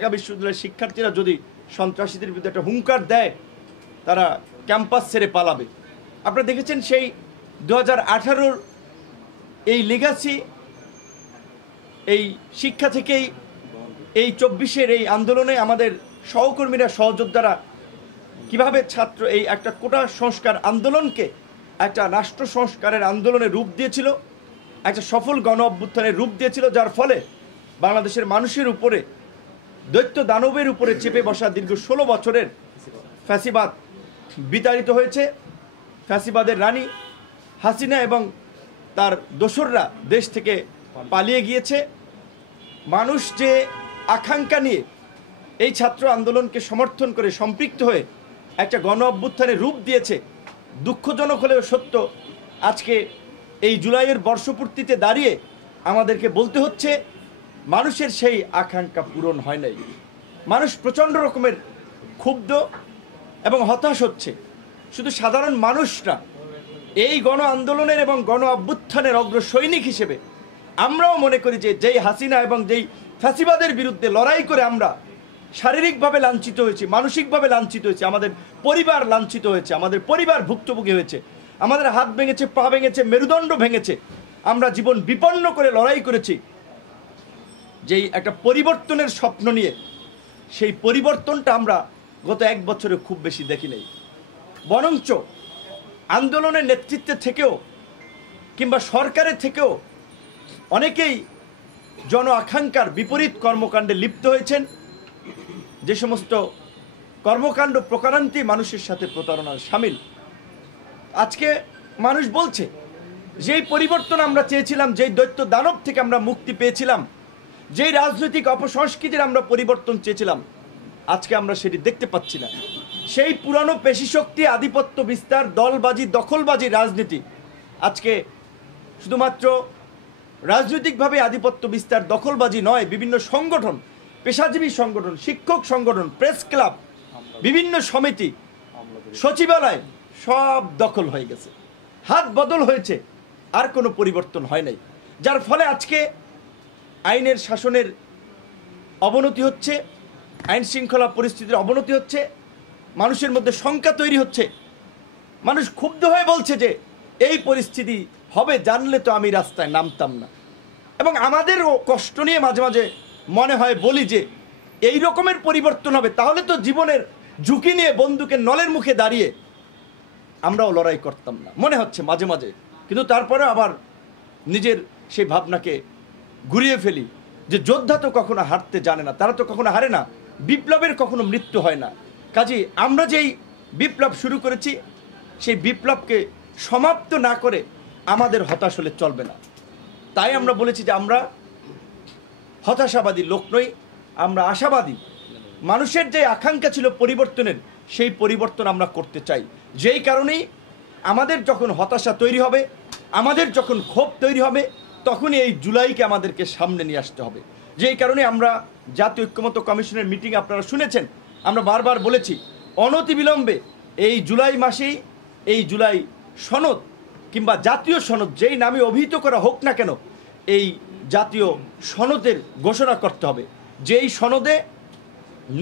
ঢাকা বিশ্ববিদ্যালয়ের শিক্ষার্থীরা যদি সন্ত্রাসীদের বিরুদ্ধে একটা হুঙ্কার দেয় তারা ক্যাম্পাস ছেড়ে পালাবে। আপনারা দেখেছেন সেই 2018-র এই লিগাসি এই শিক্ষা থেকেই এই 24-এর এই আন্দোলনে আমাদের সহকর্মীরা সহযোদ্ধারা কিভাবে ছাত্র এই একটা কোটা সংস্কার আন্দোলনকে একটা রাষ্ট্র সংস্কারের আন্দোলনে রূপ দিয়েছিল, একটা সফল গণ অভ্যুত্থানের রূপ দিয়েছিল, যার ফলে বাংলাদেশের মানুষের উপরে দৈত্য দানবের উপরে চেপে বসা দীর্ঘ 16 বছরের ফ্যাসিবাদ বিতাড়িত হয়েছে। ফ্যাসিবাদের রানী হাসিনা এবং তার দোসররা দেশ থেকে পালিয়ে গিয়েছে। মানুষ যে আকাঙ্ক্ষা নিয়ে এই ছাত্র আন্দোলনকে সমর্থন করে সম্পৃক্ত হয়ে একটা গণ অভ্যুত্থানের রূপ দিয়েছে, দুঃখজনক হলেও সত্য, আজকে এই জুলাইয়ের বর্ষপূর্তিতে দাঁড়িয়ে আমাদেরকে বলতে হচ্ছে মানুষের সেই আকাঙ্ক্ষা পূরণ হয় নাই। মানুষ প্রচণ্ড রকমের ক্ষুব্ধ এবং হতাশ হচ্ছে। শুধু সাধারণ মানুষ না, এই গণ আন্দোলনের এবং গণ অভ্যুত্থানের অগ্রসৈনিক হিসেবে আমরাও মনে করি যে যেই হাসিনা এবং যেই ফ্যাসিবাদের বিরুদ্ধে লড়াই করে আমরা শারীরিকভাবে লাঞ্ছিত হয়েছি, মানসিকভাবে লাঞ্ছিত হয়েছি, আমাদের পরিবার লাঞ্ছিত হয়েছে, আমাদের পরিবার ভুক্তভোগী হয়েছে, আমাদের হাত ভেঙেছে, পা ভেঙেছে, মেরুদণ্ড ভেঙেছে, আমরা জীবন বিপন্ন করে লড়াই করেছি যেই একটা পরিবর্তনের স্বপ্ন নিয়ে, সেই পরিবর্তনটা আমরা গত 1 বছরে খুব বেশি দেখি নাই। বরঞ্চ আন্দোলনের নেতৃত্বে থেকেও কিংবা সরকারের থেকেও অনেকেই জন আকাঙ্ক্ষার বিপরীত কর্মকাণ্ডে লিপ্ত হয়েছেন, যে সমস্ত কর্মকাণ্ড প্রকারান্তি মানুষের সাথে প্রতারণার শামিল। আজকে মানুষ বলছে যেই পরিবর্তন আমরা চেয়েছিলাম, যেই দৈত্য দানব থেকে আমরা মুক্তি পেয়েছিলাম, যেই রাজনৈতিক অপসংস্কৃতির আমরা পরিবর্তন চেয়েছিলাম, আজকে আমরা সেটি দেখতে পাচ্ছি না। সেই পুরানো পেশিশক্তি, আধিপত্য বিস্তার, দলবাজি, দখলবাজি রাজনীতি আজকে শুধুমাত্র রাজনৈতিকভাবে আধিপত্য বিস্তার, দখলবাজি নয়, বিভিন্ন সংগঠন, পেশাজীবী সংগঠন, শিক্ষক সংগঠন, প্রেস ক্লাব, বিভিন্ন সমিতি, সচিবালয় সব দখল হয়ে গেছে, হাত বদল হয়েছে, আর কোনো পরিবর্তন হয় নাই। যার ফলে আজকে আইনের শাসনের অবনতি হচ্ছে, আইন শৃঙ্খলা পরিস্থিতির অবনতি হচ্ছে, মানুষের মধ্যে শঙ্কা তৈরি হচ্ছে। মানুষ ক্ষুব্ধ হয়ে বলছে যে এই পরিস্থিতি হবে জানলে তো আমি রাস্তায় নামতাম না। এবং আমাদেরও কষ্ট নিয়ে মাঝে মাঝে মনে হয়, বলি যে এই রকমের পরিবর্তন হবে তাহলে তো জীবনের ঝুঁকি নিয়ে বন্দুকের নলের মুখে দাঁড়িয়ে আমরাও লড়াই করতাম না, মনে হচ্ছে মাঝে মাঝে। কিন্তু তারপরে আবার নিজের সেই ভাবনাকে ঘুরিয়ে ফেলি যে যোদ্ধা তো কখনো হারতে জানে না, তারা তো কখনো হারে না, বিপ্লবের কখনো মৃত্যু হয় না। কাজেই আমরা যেই বিপ্লব শুরু করেছি সেই বিপ্লবকে সমাপ্ত না করে আমাদের হতাশ হলে চলবে না। তাই আমরা বলেছি যে আমরা হতাশাবাদী লোক নই, আমরা আশাবাদী। মানুষের যে আকাঙ্ক্ষা ছিল পরিবর্তনের, সেই পরিবর্তন আমরা করতে চাই। যেই কারণেই আমাদের যখন হতাশা তৈরি হবে, আমাদের যখন ক্ষোভ তৈরি হবে, তখনই এই জুলাইকে আমাদেরকে সামনে নিয়ে আসতে হবে। যেই কারণে আমরা জাতীয় ঐক্যমত্য কমিশনের মিটিং আপনারা শুনেছেন, আমরা বারবার বলেছি অনতিবিলম্বে এই জুলাই মাসেই এই জুলাই সনদ কিংবা জাতীয় সনদ যেই নামে অভিহিত করা হোক না কেন, এই জাতীয় সনদের ঘোষণা করতে হবে। যেই সনদে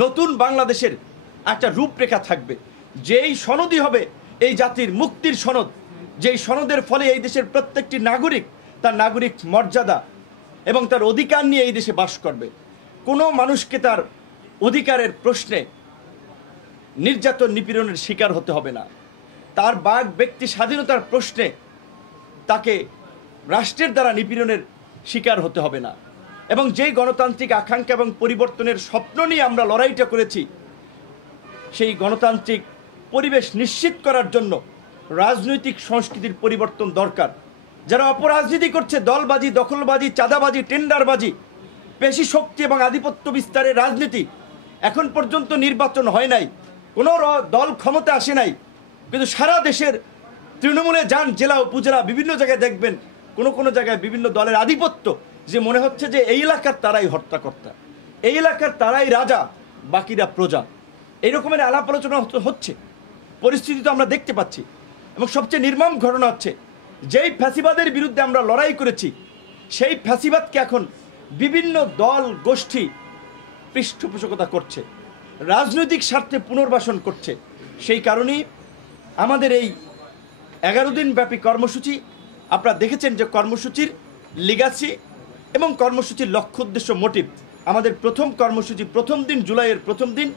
নতুন বাংলাদেশের একটা রূপরেখা থাকবে, যেই সনদই হবে এই জাতির মুক্তির সনদ, যেই সনদের ফলে এই দেশের প্রত্যেকটি নাগরিক তার নাগরিক মর্যাদা এবং তার অধিকার নিয়ে এই দেশে বাস করবে। কোনো মানুষকে তার অধিকারের প্রশ্নে নির্যাতন নিপীড়নের শিকার হতে হবে না, তার বাক ব্যক্তি স্বাধীনতার প্রশ্নে তাকে রাষ্ট্রের দ্বারা নিপীড়নের শিকার হতে হবে না। এবং যেই গণতান্ত্রিক আকাঙ্ক্ষা এবং পরিবর্তনের স্বপ্ন নিয়ে আমরা লড়াইটা করেছি, সেই গণতান্ত্রিক পরিবেশ নিশ্চিত করার জন্য রাজনৈতিক সংস্কৃতির পরিবর্তন দরকার। যারা অপরাজনীতি করছে, দলবাজি, দখলবাজি, চাঁদাবাজি, টেন্ডারবাজি, পেশি শক্তি এবং আধিপত্য বিস্তারের রাজনীতি, এখন পর্যন্ত নির্বাচন হয় নাই, কোনো দল ক্ষমতা আসে নাই, কিন্তু সারা দেশের তৃণমূলে যান, জেলা উপজেলা বিভিন্ন জায়গায় দেখবেন কোনো কোনো জায়গায় বিভিন্ন দলের আধিপত্য, যে মনে হচ্ছে যে এই এলাকার তারাই হর্তাকর্তা, এই এলাকার তারাই রাজা, বাকিরা প্রজা। এই রকমের আলাপ আলোচনা হচ্ছে, পরিস্থিতি তো আমরা দেখতে পাচ্ছি। এবং সবচেয়ে নির্মম ঘটনা হচ্ছে, যেই ফ্যাসিবাদের বিরুদ্ধে আমরা লড়াই করেছি, সেই ফ্যাসিবাদকে এখন বিভিন্ন দল গোষ্ঠী পৃষ্ঠপোষকতা করছে, রাজনৈতিক স্বার্থে পুনর্বাসন করছে। সেই কারণেই আমাদের এই 11 দিন ব্যাপী কর্মসূচি, আপনারা দেখেছেন যে কর্মসূচির লিগাসি এবং কর্মসূচির লক্ষ্য উদ্দেশ্য মোটিভ। আমাদের প্রথম কর্মসূচি প্রথম দিন, জুলাইয়ের প্রথম দিন,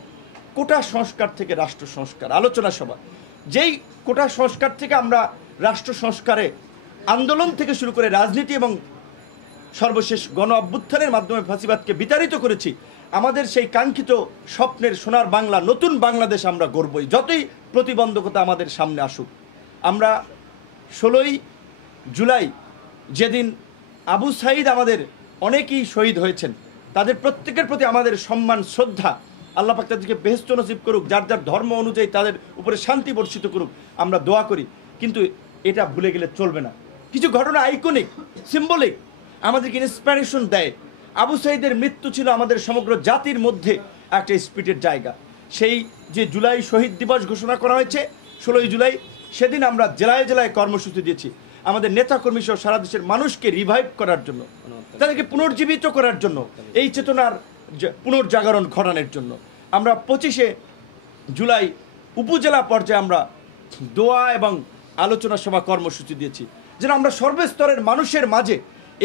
কোটা সংস্কার থেকে রাষ্ট্র সংস্কার আলোচনা সভা। যেই কোটা সংস্কার থেকে আমরা রাষ্ট্র সংস্কারে আন্দোলন থেকে শুরু করে রাজনীতি এবং সর্বশেষ গণ অভ্যুত্থানের মাধ্যমে ফাঁসিবাদকে বিতাড়িত করেছি, আমাদের সেই কাঙ্ক্ষিত স্বপ্নের সোনার বাংলা, নতুন বাংলাদেশ আমরা গড়বই, যতই প্রতিবন্ধকতা আমাদের সামনে আসুক। আমরা 16ই জুলাই, যেদিন আবু সাঈদ আমাদের অনেকেই শহীদ হয়েছেন, তাদের প্রত্যেকের প্রতি আমাদের সম্মান, শ্রদ্ধা। আল্লাহ পাক তাদেরকে বেহেশত নসিব করুক, যার যার ধর্ম অনুযায়ী তাদের উপরে শান্তি বর্ষিত করুক, আমরা দোয়া করি। কিন্তু এটা ভুলে গেলে চলবে না। কিছু ঘটনা আইকনিক, সিম্বলিক, আমাদেরকে ইন্সপিরেশন দেয়। আবু সাঈদের মৃত্যু ছিল আমাদের সমগ্র জাতির মধ্যে একটা স্পিরিটের জায়গা। সেই যে জুলাই শহীদ দিবস ঘোষণা করা হয়েছে 16ই জুলাই, সেদিন আমরা জেলায় জেলায় কর্মসূচি দিয়েছি আমাদের নেতাকর্মী সহ সারা দেশের মানুষকে রিভাইভ করার জন্য, তাদেরকে পুনর্জীবিত করার জন্য, এই চেতনার পুনর্জাগরণ ঘটানোর জন্য। আমরা 25শে জুলাই উপজেলা পর্যায়ে আমরা দোয়া এবং আলোচনা সভা কর্মসূচি দিয়েছি, যেন আমরা সর্বস্তরের মানুষের মাঝে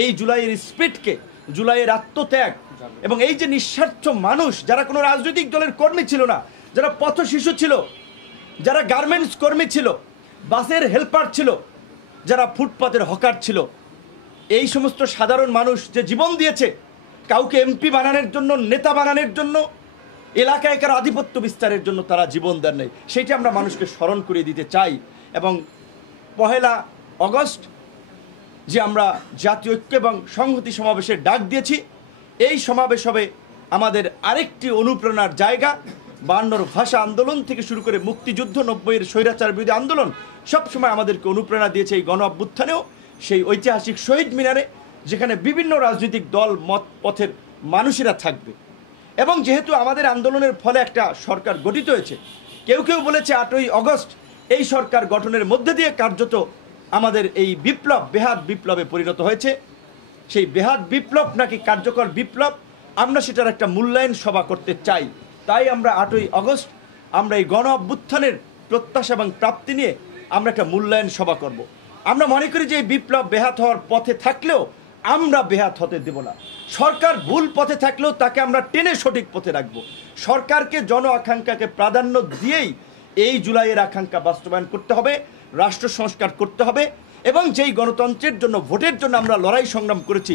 এই জুলাইয়ের স্পিরিটকে, জুলাইয়ের আত্মত্যাগ এবং এই যে নিঃস্বার্থ মানুষ, যারা কোনো রাজনৈতিক দলের কর্মী ছিল না, যারা পথ শিশু ছিল, যারা গার্মেন্টস কর্মী ছিল, বাসের হেল্পার ছিল, যারা ফুটপাতের হকার ছিল, এই সমস্ত সাধারণ মানুষ যে জীবন দিয়েছে কাউকে এমপি বানানোর জন্য, নেতা বানানোর জন্য, এলাকায় কারো আধিপত্য বিস্তারের জন্য তারা জীবন দেন নাই, সেইটা আমরা মানুষকে স্মরণ করিয়ে দিতে চাই। এবং 1 আগস্ট যে আমরা জাতীয় ঐক্য এবং সংহতি সমাবেশের ডাক দিয়েছি, এই সমাবেশ হবে আমাদের আরেকটি অনুপ্রেরণার জায়গা। 52 ভাষা আন্দোলন থেকে শুরু করে মুক্তিযুদ্ধ, 90-এর স্বৈরাচার বিরোধী আন্দোলন সবসময় আমাদেরকে অনুপ্রেরণা দিয়েছে। এই গণ অভ্যুত্থানেও সেই ঐতিহাসিক শহীদ মিনারে, যেখানে বিভিন্ন রাজনৈতিক দল, মত পথের মানুষেরা থাকবে। এবং যেহেতু আমাদের আন্দোলনের ফলে একটা সরকার গঠিত হয়েছে, কেউ কেউ বলেছে 8ই আগস্ট এই সরকার গঠনের মধ্যে দিয়ে কার্যত আমাদের এই বিপ্লব বেহাত বিপ্লবে পরিণত হয়েছে। সেই বেহাত বিপ্লব নাকি কার্যকর বিপ্লব, আমরা সেটার একটা মূল্যায়ন সভা করতে চাই। তাই আমরা 8ই আগস্ট আমরা এই গণ অভ্যুত্থানের প্রত্যাশা এবং প্রাপ্তি নিয়ে আমরা একটা মূল্যায়ন সভা করব। আমরা মনে করি যে এই বিপ্লব বেহাত হওয়ার পথে থাকলেও আমরা বেহাত হতে দেব না। সরকার ভুল পথে থাকলেও তাকে আমরা টেনে সঠিক পথে রাখবো। সরকারকে জন আকাঙ্ক্ষাকে প্রাধান্য দিয়েই এই জুলাইয়ের আকাঙ্ক্ষা বাস্তবায়ন করতে হবে, রাষ্ট্র সংস্কার করতে হবে। এবং যেই গণতন্ত্রের জন্য, ভোটের জন্য আমরা লড়াই সংগ্রাম করেছি,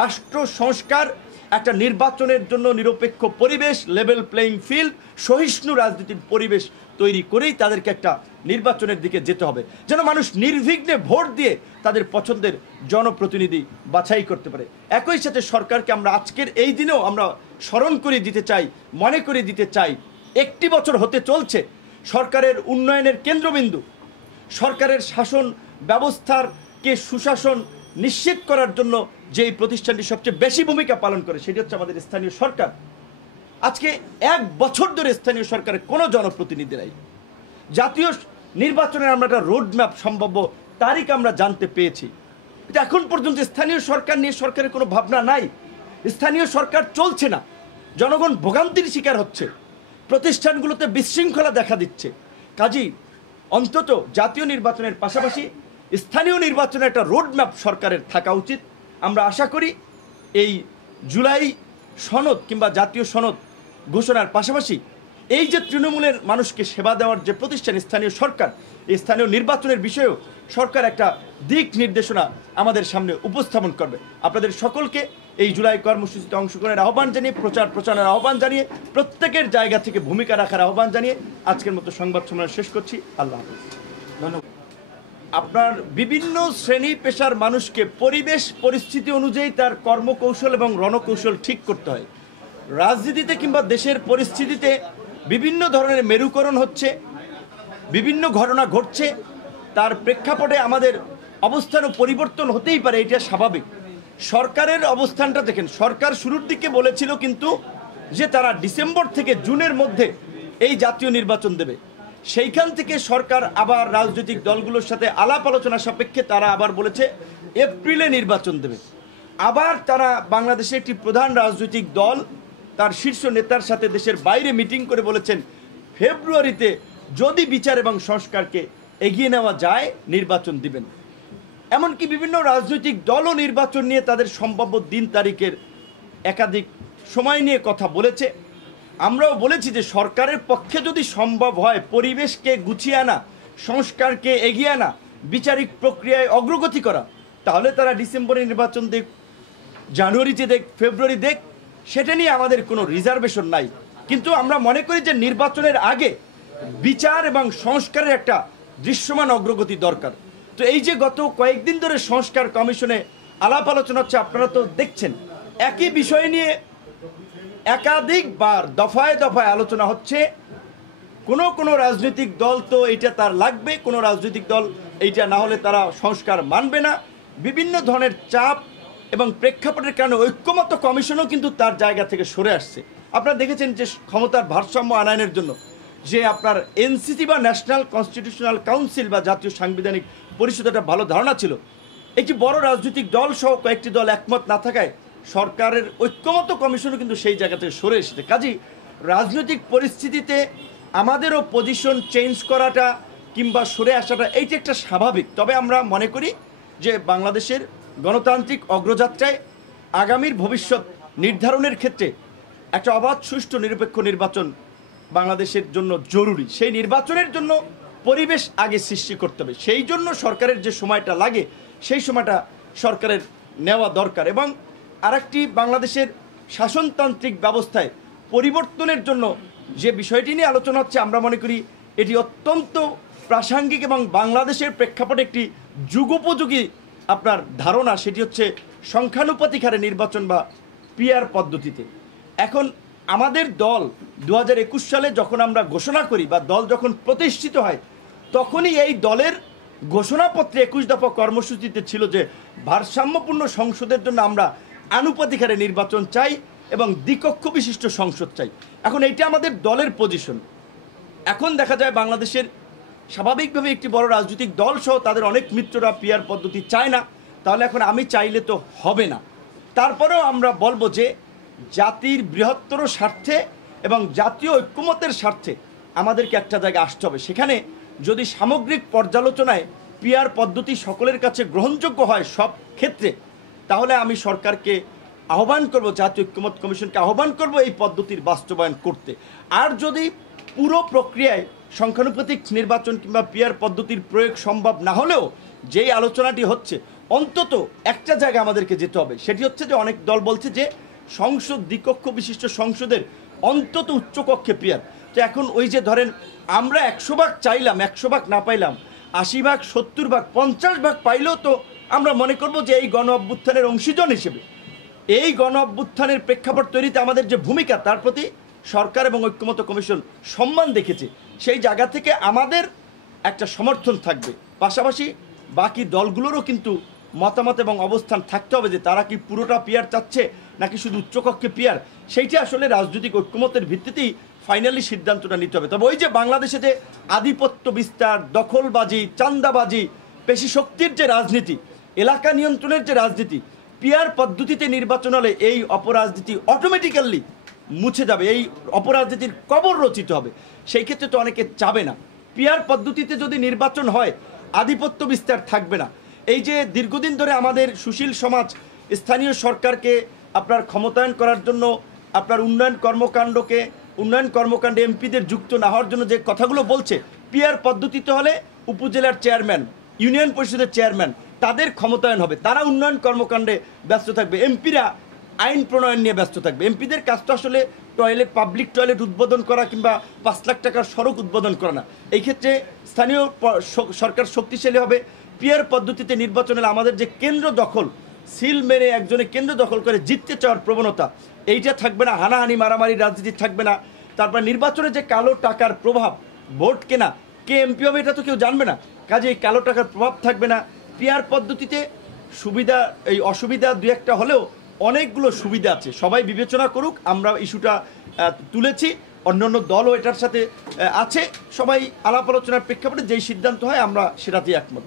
রাষ্ট্র সংস্কার, একটা নির্বাচনের জন্য নিরপেক্ষ পরিবেশ, লেভেল প্লেইং ফিল্ড, সহিষ্ণু রাজনীতির পরিবেশ তৈরি করেই তাদেরকে একটা নির্বাচনের দিকে যেতে হবে, যেন মানুষ নির্বিঘ্নে ভোট দিয়ে তাদের পছন্দের জনপ্রতিনিধি বাছাই করতে পারে। একই সাথে সরকারকে আমরা আজকের এই দিনেও আমরা স্মরণ করিয়ে দিতে চাই, মনে করিয়ে দিতে চাই, 1টি বছর হতে চলছে সরকারের উন্নয়নের কেন্দ্রবিন্দু, সরকারের শাসন ব্যবস্থারকে সুশাসন নিশ্চিত করার জন্য যেই প্রতিষ্ঠানটি সবচেয়ে বেশি ভূমিকা পালন করে সেটি হচ্ছে আমাদের স্থানীয় সরকার। আজকে 1 বছর ধরে স্থানীয় সরকারের কোনো জনপ্রতিনিধি নাই। জাতীয় নির্বাচনের আমরা একটা রোডম্যাপ, সম্ভাব্য তারিখ আমরা জানতে পেয়েছি, কিন্তু এখন পর্যন্ত স্থানীয় সরকার নিয়ে সরকারের কোনো ভাবনা নাই। স্থানীয় সরকার চলছে না, জনগণ ভোগান্তির শিকার হচ্ছে, প্রতিষ্ঠানগুলোতে বিশৃঙ্খলা দেখা দিচ্ছে। কাজেই অন্তত জাতীয় নির্বাচনের পাশাপাশি স্থানীয় নির্বাচনের একটা রোডম্যাপ সরকারের থাকা উচিত। আমরা আশা করি এই জুলাই সনদ কিংবা জাতীয় সনদ ঘোষণার পাশাপাশি এই যে তৃণমূলের মানুষকে সেবা দেওয়ার যে প্রতিষ্ঠান স্থানীয় সরকার, এই স্থানীয় নির্বাচনের বিষয়েও সরকার একটা দিক নির্দেশনা আমাদের সামনে উপস্থাপন করবে। আপনাদের সকলকে এই জুলাই কর্মসূচিতে অংশগ্রহণের আহ্বান জানিয়ে, প্রচারের আহ্বান জানিয়ে, প্রত্যেকের জায়গা থেকে ভূমিকা রাখার আহ্বান জানিয়ে আজকের মতো সংবাদ সম্মেলন শেষ করছি। আল্লাহ হাফেজ। ধন্যবাদ। আপনার বিভিন্ন শ্রেণী পেশার মানুষকে পরিবেশ পরিস্থিতি অনুযায়ী তার কর্মকৌশল এবং রণকৌশল ঠিক করতে হয়। রাজনীতিতে কিংবা দেশের পরিস্থিতিতে বিভিন্ন ধরনের মেরুকরণ হচ্ছে, বিভিন্ন ঘটনা ঘটছে, তার প্রেক্ষাপটে আমাদের অবস্থানও পরিবর্তন হতেই পারে, এটা স্বাভাবিক। সরকারের অবস্থানটা দেখেন, সরকার শুরুর দিকে বলেছিল কিন্তু যে তারা ডিসেম্বর থেকে জুনের মধ্যে এই জাতীয় নির্বাচন দেবে। সেইখান থেকে সরকার আবার রাজনৈতিক দলগুলোর সাথে আলাপ আলোচনা সাপেক্ষে তারা আবার বলেছে এপ্রিলে নির্বাচন দেবে। আবার তারা বাংলাদেশে একটি প্রধান রাজনৈতিক দল তার শীর্ষ নেতার সাথে দেশের বাইরে মিটিং করে বলেছেন ফেব্রুয়ারিতে যদি বিচার এবং সংস্কারকে এগিয়ে নেওয়া যায় নির্বাচন দিবেন। এমনকি বিভিন্ন রাজনৈতিক দলও নির্বাচন নিয়ে তাদের সম্ভাব্য দিন তারিখের একাধিক সময় নিয়ে কথা বলেছে। আমরাও বলেছি যে সরকারের পক্ষে যদি সম্ভব হয় পরিবেশকে গুছিয়ে আনা, সংস্কারকে এগিয়ে আনা, বিচারিক প্রক্রিয়ায় অগ্রগতি করা, তাহলে তারা ডিসেম্বরে নির্বাচন দেখ, জানুয়ারিতে দেখ, ফেব্রুয়ারি দেখ, সেটা নিয়ে আমাদের কোনো রিজার্ভেশন নাই। কিন্তু আমরা মনে করি যে নির্বাচনের আগে বিচার এবং সংস্কারের একটা দৃশ্যমান অগ্রগতি দরকার। তো এই যে গত কয়েকদিন ধরে সংস্কার কমিশনে আলাপ আলোচনা হচ্ছে, আপনারা তো দেখছেন একই বিষয় নিয়ে একাধিকবার দফায় দফায় আলোচনা হচ্ছে। কোনো রাজনৈতিক দল তো এইটা তার লাগবে, কোনো রাজনৈতিক দল এইটা না হলে তারা সংস্কার মানবে না। বিভিন্ন ধরনের চাপ এবং প্রেক্ষাপটের কারণে ঐক্যমত্য কমিশনও কিন্তু তার জায়গা থেকে সরে আসছে। আপনারা দেখেছেন যে ক্ষমতার ভারসাম্য আনয়নের জন্য যে আপনার এনসিসি বা ন্যাশনাল কনস্টিটিউশনাল কাউন্সিল বা জাতীয় সাংবিধানিক পরিষদ একটা ভালো ধারণা ছিল, একটি বড় রাজনৈতিক দল সহ কয়েকটি দল একমত না থাকায় সরকারের ঐক্যমত্য কমিশনও কিন্তু সেই জায়গা থেকে সরে এসেছে। কাজেই রাজনৈতিক পরিস্থিতিতে আমাদেরও পজিশন চেঞ্জ করাটা কিংবা সরে আসাটা এইটা একটা স্বাভাবিক। তবে আমরা মনে করি যে বাংলাদেশের গণতান্ত্রিক অগ্রযাত্রায় আগামীর ভবিষ্যৎ নির্ধারণের ক্ষেত্রে একটা অবাধ, সুষ্ঠু, নিরপেক্ষ নির্বাচন বাংলাদেশের জন্য জরুরি। সেই নির্বাচনের জন্য পরিবেশ আগে সৃষ্টি করতে হবে। সেই জন্য সরকারের যে সময়টা লাগে সেই সময়টা সরকারের নেওয়া দরকার। এবং আরেকটি, বাংলাদেশের শাসনতান্ত্রিক ব্যবস্থায় পরিবর্তনের জন্য যে বিষয়টি নিয়ে আলোচনা হচ্ছে, আমরা মনে করি এটি অত্যন্ত প্রাসঙ্গিক এবং বাংলাদেশের প্রেক্ষাপটে একটি যুগোপযোগী আপনার ধারণা। সেটি হচ্ছে সংখ্যানুপাতিক হারে নির্বাচন বা পিআর পদ্ধতিতে। এখন আমাদের দল 2021 সালে যখন আমরা ঘোষণা করি বা দল যখন প্রতিষ্ঠিত হয়, তখনই এই দলের ঘোষণাপত্রে 21 দফা কর্মসূচিতে ছিল যে ভারসাম্যপূর্ণ সংসদের জন্য আমরা আনুপাতিক হারে নির্বাচন চাই এবং দ্বিকক্ষ বিশিষ্ট সংসদ চাই। এখন এইটা আমাদের দলের পজিশন। এখন দেখা যায় বাংলাদেশের স্বাভাবিকভাবে একটি বড় রাজনৈতিক দল সহ তাদের অনেক মিত্ররা পিআর পদ্ধতি চায় না, তাহলে এখন আমি চাইলে তো হবে না। তারপরেও আমরা বলবো যে জাতির বৃহত্তর স্বার্থে এবং জাতীয় ঐক্যমত্যের স্বার্থে আমাদেরকে একটা জায়গায় আসতে হবে। সেখানে যদি সামগ্রিক পর্যালোচনায় পিআর পদ্ধতি সকলের কাছে গ্রহণযোগ্য হয় সব ক্ষেত্রে, তাহলে আমি সরকারকে আহ্বান করব, জাতীয় ঐক্যমত্য কমিশনকে আহ্বান করব এই পদ্ধতির বাস্তবায়ন করতে। আর যদি পুরো প্রক্রিয়ায় সংখ্যানুপাতিক নির্বাচন কিংবা পিআর পদ্ধতির প্রয়োগ সম্ভব না হলেও যেই আলোচনাটি হচ্ছে, অন্তত একটা জায়গা আমাদেরকে যেতে হবে। সেটি হচ্ছে যে অনেক দল বলছে যে সংসদ, দ্বিকক্ষ বিশিষ্ট সংসদের অন্তত উচ্চকক্ষে পিআর। তো এখন ওই যে ধরেন আমরা 100 ভাগ চাইলাম, 100 ভাগ না পাইলাম, 80 ভাগ, 70 ভাগ, 50 ভাগ পাইলেও তো আমরা মনে করব যে এই গণ অভ্যুত্থানের অংশীজন হিসেবে এই গণ অভ্যুত্থানের প্রেক্ষাপট তৈরিতে আমাদের যে ভূমিকা, তার প্রতি সরকার এবং ঐক্যমত্য কমিশন সম্মান দেখেছে। সেই জায়গা থেকে আমাদের একটা সমর্থন থাকবে। পাশাপাশি বাকি দলগুলোরও কিন্তু মতামত এবং অবস্থান থাকতে হবে যে তারা কি পুরোটা পিআর চাচ্ছে নাকি শুধু উচ্চকক্ষে পিআর। সেইটা আসলে রাজনৈতিক ঐক্যমতের ভিত্তিতেই ফাইনালি সিদ্ধান্তটা নিতে হবে। তবে ওই যে বাংলাদেশে যে আধিপত্য বিস্তার, দখলবাজি, চাঁদাবাজি, পেশি শক্তির যে রাজনীতি, এলাকা নিয়ন্ত্রণের যে রাজনীতি, পিআর পদ্ধতিতে নির্বাচন হলে এই অপরাজনীতি অটোমেটিক্যালি মুছে যাবে, এই অপরাজনীতির কবর রচিত হবে। সেই ক্ষেত্রে তো অনেকে চাবে না। পিআর পদ্ধতিতে যদি নির্বাচন হয় আধিপত্য বিস্তার থাকবে না। এই যে দীর্ঘদিন ধরে আমাদের সুশীল সমাজ স্থানীয় সরকারকে আপনার ক্ষমতায়ন করার জন্য আপনার উন্নয়ন কর্মকাণ্ডে এমপিদের যুক্ত না হওয়ার জন্য যে কথাগুলো বলছে, পিআর পদ্ধতিতে হলে উপজেলার চেয়ারম্যান, ইউনিয়ন পরিষদের চেয়ারম্যান, তাদের ক্ষমতায়ন হবে, তারা উন্নয়ন কর্মকাণ্ডে ব্যস্ত থাকবে, এমপিরা আইন প্রণয়ন নিয়ে ব্যস্ত থাকবে। এমপিদের কাজ তো আসলে পাবলিক টয়লেট উদ্বোধন করা কিংবা 5 লাখ টাকার সড়ক উদ্বোধন করা না। এই ক্ষেত্রে স্থানীয় সরকার শক্তিশালী হবে। পিআর পদ্ধতিতে নির্বাচনের আমাদের যে কেন্দ্র দখল, সিল মেরে একজনে কেন্দ্র দখল করে জিততে চাওয়ার প্রবণতা, এইটা থাকবে না। হানাহানি, মারামারি রাজনীতি থাকবে না। তারপর নির্বাচনে যে কালো টাকার প্রভাব, ভোট কেনা, কে এমপি হবে এটা তো কেউ জানবে না, কাজে এই কালো টাকার প্রভাব থাকবে না। পিআর পদ্ধতিতে সুবিধা, এই অসুবিধা দু একটা হলেও অনেকগুলো সুবিধা আছে। সবাই বিবেচনা করুক, আমরা ইস্যুটা তুলেছি, অন্যান্য দলও এটার সাথে আছে। সবাই আলাপ আলোচনার প্রেক্ষাপটে যেই সিদ্ধান্ত হয় আমরা সেটাতেই একমত।